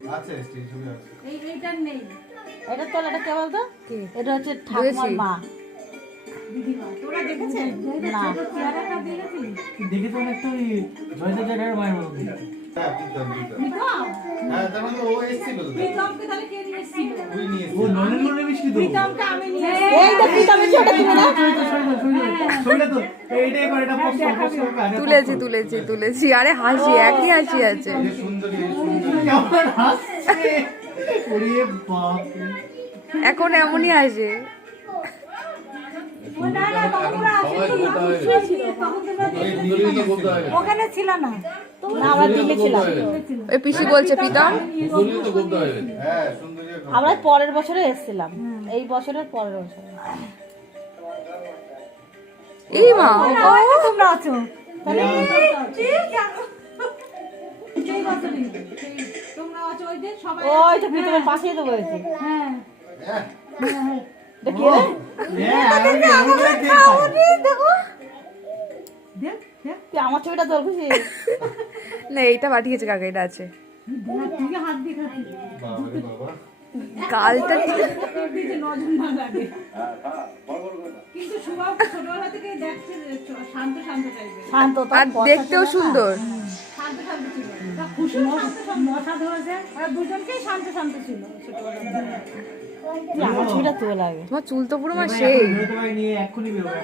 আছে স্টিল ছবি আছে। এইটা নেই। এটা তো এটা কে বলতো? এটা হচ্ছে ঠাকুমার মা। দিদিমা তোরা দেখেছেন? না। ছোট চেহারাটা দেখেছিস? দেখে তো অনেকটা ওই জয়দেব জায়গার মায়ের মতো। হ্যাঁ প্রীতম প্রীতম। প্রীতম? হ্যাঁ তার মানে ও এসেছিল তো। প্রীতমকে তাহলে কে নিয়ে এসেছিল? ওই নিয়ে ও এসেছিল। নলেন মনে মিষ্টি তো। প্রীতমকে আমি নিয়ে এই তো প্রীতমের ছোট তুমি না? ছবিটা তো এইটাই করে এটা পোস্ট করব। তুলেছি আরে হাসি একই হাসি আছে। এই যে সুন্দরী এই সুন্দরী। কেমন হাসছে ওরে বাপ রে। এখন এমনই হাসে। ও না না তখন তোরা আসেনি, আমি শুয়েছিল, তখন তোমরা দেখেছো। ওখানে ছিল না। না আমরা দিল্লি ছিলাম। ওই পিসি বলছে প্রীতম হ্যাঁ সুন্দরী। আমরা পরের বছরে এসেছিলাম, এই বছরের পরের বছরে। এই মা ওই তো তোমরা আছো। তাহলে ঠিক আছে। সেই বছরই। তোমরা আছো ওই যে সবাই। ওই তো প্রীতমের পাশেই তো বলেছি। হ্যাঁ। হ্যাঁ। দেখি রে? দেখো। দেখ দেখ তুই আমার ছবিটা তোর খুশি? না এইটা পাঠিয়েছে কাকা, এটা আছে দেখ তুই হাত দিয়ে খাচ্ছিস। বাবা রে বাবা। গালটা। তোর দিকে নজর না লাগে। কিন্তু সুভাব ছোটবেলা থেকে দেখছে যে শান্ত শান্ত টাইপের। শান্ত তো আর দেখতেও সুন্দর। শান্ত শান্ত ছিল। তা খুশি মশা ধরেছে। ওরা দুজনকেই শান্ত শান্ত ছিল ছোটবেলা থেকে। তুই আমার ছবিটা তোর লাগে। তোমার চুল তো পুরো আমার সেই। তোমায় নিয়ে এক্ষুনি বেরোবে।